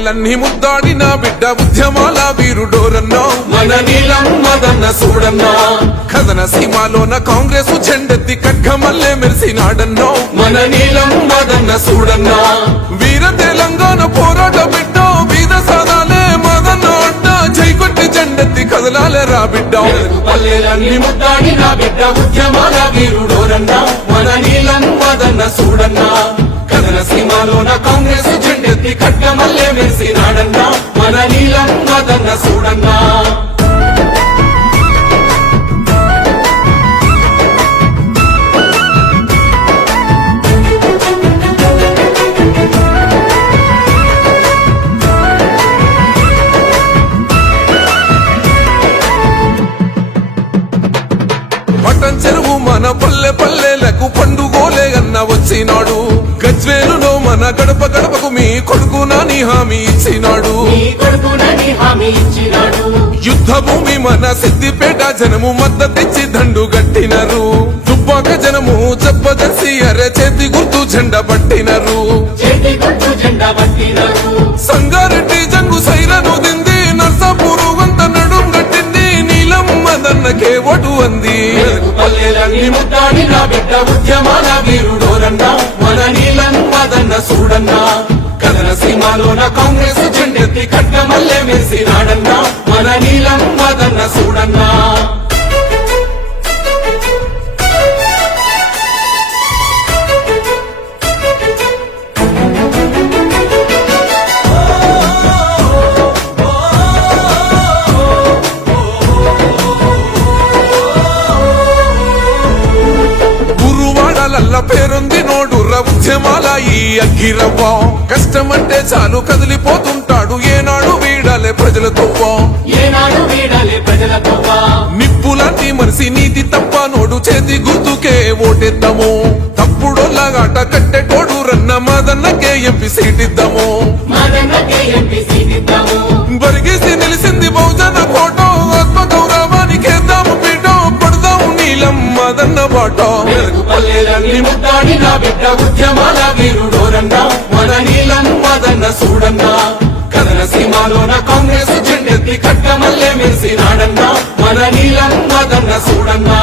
పల్లెలన్నీ ముద్దాడిన బిడ్డ ఉద్యమాల వీరుడోరన్నా మన నీలం మదన్న సూడన్నా కథన సీమాలోన కాంగ్రెస్ జెండెత్తి ఖడ్గమల్లే మెరిసినాడన్నో మన నీలం మదన్న సూడన్నా వీర తెలంగాణ పోరాట బిడ్డ వీర సాదాలే మదన్న అడ్డ జైకొట్టి జెండెత్తి కదలాలే రా బిడ్డ పల్లెలన్నీ ముద్దాడిన బిడ్డ ఉద్యమాల వీరుడోరన్నా మన నీలం మదన్న సూడన్నా కథన సీమాలోన కాంగ్రెస్ జెండెత్తి ఖడ్గమల్లే మెరిసినాడన్నా మన నీలం మదన్న సూడన్నా చెరువు మన పల్లె పల్లెలకు పండుగోలే అన్న వచ్చినాడు గజ్వేలులో మన గడప గడపకు మీ కొడుకు నాని హామీ ఇచ్చినాడు యుద్ధ భూమి మన సిద్దిపేట జనము మద్దతిచ్చి దండు గట్టినరు దుబ్బాక జనము జబ్బజర్సి అరే చేతి గుర్తు జెండా పట్టినరు సంగారెడ్డి జంగు సైరను దింది నర్సాపూరు వంత నడుం గట్టింది నీలం మదన్నకే ఓటు అంది పల్లెలన్నీ ముద్దాడిన బిడ్డ ఉద్యమాల వీరుడోరన్నా మన నీలం మదన్న సూడన్నా కథన సీమాలోన కాంగ్రెస్ జెండెత్తి ఖడ్గమల్లే మెరిసినాడన్నా మన నీలం మదన్న సూడన్నా పేరుంది నోడుర్ర ఉద్యమాల ఈ అగ్గిరవ్వ కష్టమంటే చాలు కదిలిపోతుంటాడు ఏనాడు వీడాలే ప్రజలతో నిప్పులాంటి మనిషి నీతి తప్ప నోడు చేతి గుర్తుకే ఓటేద్దాము తప్పుడోళ్ళగాట కట్టెటోడు రన్న మదన్నకే ఎంపీ సీటిద్దాము బరిగేసి నిలిసింది బహుజన కోటో ఆత్మ గౌరవానికేద్దాము పీటో పడదాము నీలం మదన్న బాటో పల్లెలన్నీ ముద్దాడిన బిడ్డ ఉద్యమాల వీరుడోరన్నా మన నీలం మదన్న సూడన్నా కథన సీమాలోన కాంగ్రెస్ జెండెత్తి ఖడ్గమల్లే మెరిసినాడన్నా మన నీలం మదన్న సూడన్నా